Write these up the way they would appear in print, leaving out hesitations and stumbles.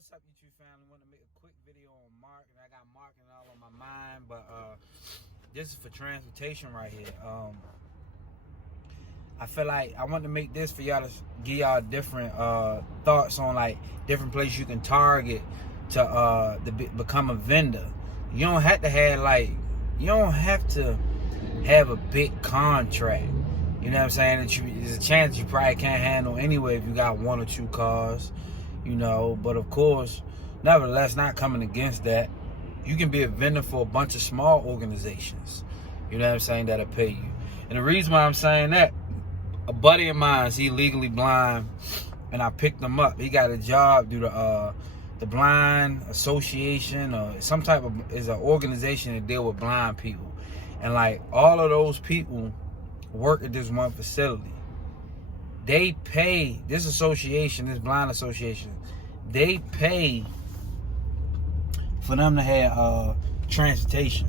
What's up, YouTube family? Want to make a quick video on marketing. I got marketing all on my mind, but this is for transportation right here. I feel like I want to make this for y'all to give y'all different thoughts on like different places you can target to become a vendor. You don't have to have a big contract. You know what I'm saying? There's a chance you probably can't handle anyway if you got one or two cars. You know, but of course, nevertheless, not coming against that, you can be a vendor for a bunch of small organizations. You know what I'm saying? That'll pay you. And the reason why I'm saying that, a buddy of mine, he legally blind, and I picked him up. He got a job through the Blind Association, or some type of is an organization that deal with blind people, and like all of those people work at this one facility. They pay this association, this blind association, they pay for them to have transportation.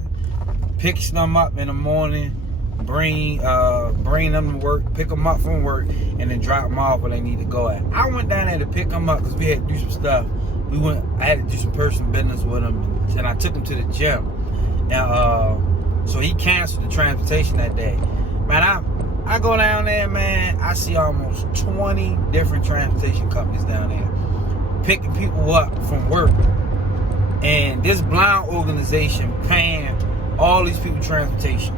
Picks them up in the morning, bring them to work, pick them up from work, and then drop them off where they need to go at. I went down there to pick them up because we had to do some stuff. I had to do some personal business with him, and I took him to the gym. And so he canceled the transportation that day. Man, I go down there, man, I see almost 20 different transportation companies down there picking people up from work. And this blind organization paying all these people transportation.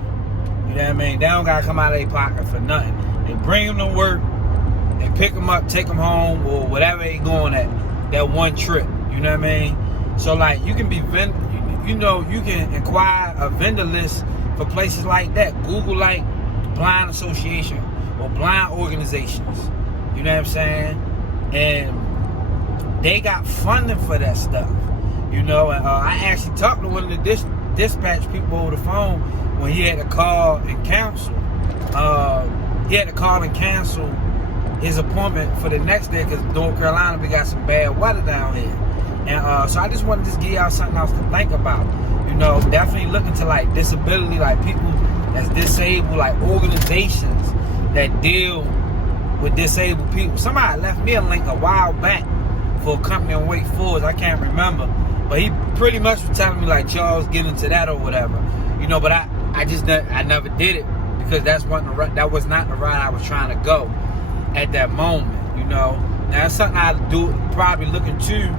You know what I mean? They don't got to come out of their pocket for nothing. They bring them to work, they pick them up, take them home, or whatever they going at that one trip. You know what I mean? So, like, you can be, you can acquire a vendor list for places like that. Google, like, blind association or blind organizations. You know what I'm saying? And they got funding for that stuff. You know, and I actually talked to one of the dispatch people over the phone when he had to call and cancel. He had to call and cancel his appointment for the next day because North Carolina, we got some bad weather down here. And so I just wanted to just give y'all something else to think about. You know, definitely look into like disability, like people that's disabled, like organizations that deal with disabled people. Somebody left me a link a while back for a company in Wake Forest. I can't remember, but he pretty much was telling me like, Charles, get into that or whatever. You know, but I never did it because that was not the route I was trying to go at that moment. You know, now it's something I'll do probably look into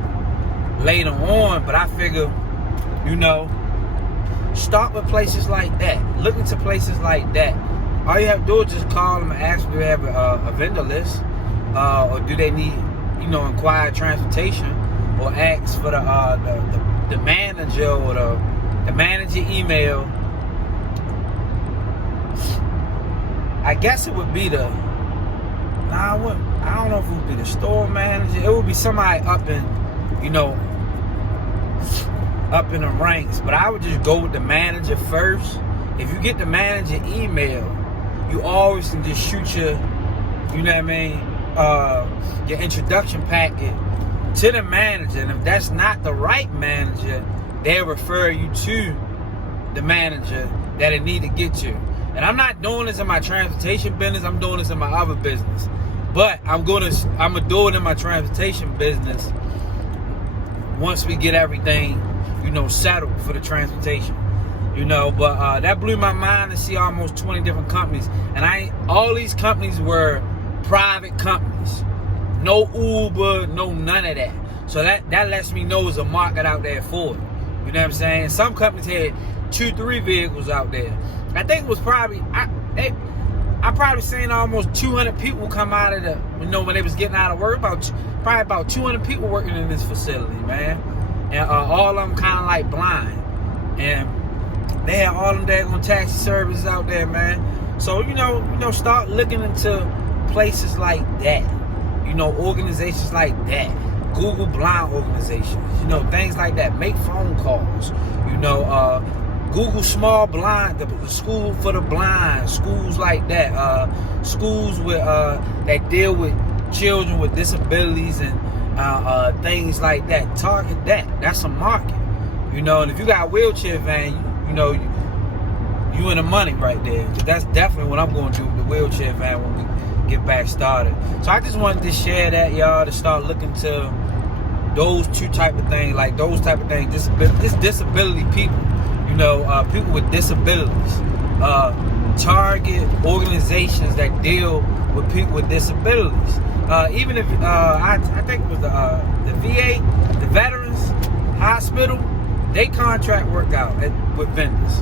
later on, but I figure, you know, start with places like that. Look into places like that. All you have to do is just call them and ask if they have a vendor list, or do they need, you know, inquire transportation, or ask for the manager or the manager email. I guess it would be I don't know if it would be the store manager. It would be somebody up in, you know, up in the ranks, but I would just go with the manager first. If you get the manager email, you always can just shoot your, you know what I mean, your introduction packet to the manager, and if that's not the right manager, they'll refer you to the manager that it need to get to. And I'm not doing this in my transportation business, I'm doing this in my other business, but I'm gonna do it in my transportation business once we get everything, you know, settled for the transportation, you know. But that blew my mind to see almost 20 different companies, and all these companies were private companies, no Uber, no none of that. So that lets me know there's a market out there for it. You know what I'm saying? Some companies had 2-3 vehicles out there. I think it was probably I probably seen almost 200 people come out of the, you know, when they was getting out of work. Probably about 200 people working in this facility, man. And all of them kind of like blind. And they had all them daggone taxi services out there, man. So, you know, start looking into places like that. You know, organizations like that. Google blind organizations. You know, things like that. Make phone calls. You know, Google small blind, the school for the blind, schools like that. Schools with that deal with children with disabilities and things like that. Target that. That's a market. You know, and if you got a wheelchair van, you know, you in the money right there. That's definitely what I'm going to do with the wheelchair van when we get back started. So I just wanted to share that, y'all, to start looking to those two type of things, like those type of things, disability people, you know, people with disabilities, target organizations that deal with people with disabilities. Even if I think it was the VA, the Veterans Hospital, they contract work out with vendors.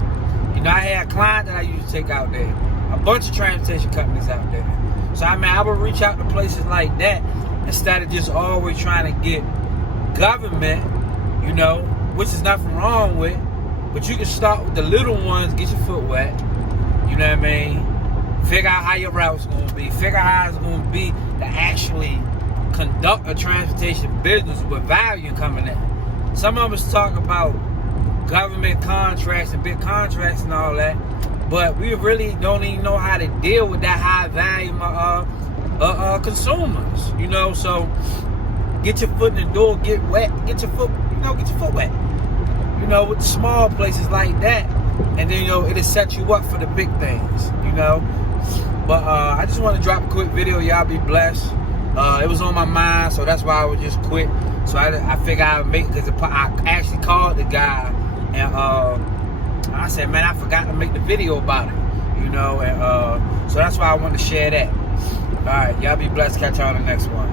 You know, I had a client that I used to take out there, a bunch of transportation companies out there. So I mean, I would reach out to places like that instead of just always trying to get government, you know, which is nothing wrong with, but you can start with the little ones, get your foot wet, you know what I mean? Figure out how your route's gonna be, figure out how it's gonna be to actually conduct a transportation business with value coming in. Some of us talk about government contracts and big contracts and all that, but we really don't even know how to deal with that high value consumers, you know. So get your foot in the door, get wet, get your foot wet, you know, with small places like that, and then, you know, it'll set you up for the big things, you know. But I just want to drop a quick video. Y'all be blessed. It was on my mind, so that's why I was just quick. So I figured I would make it, because I actually called the guy, and I said, man, I forgot to make the video about it, you know, and so that's why I wanted to share that. All right, y'all be blessed. Catch y'all on the next one.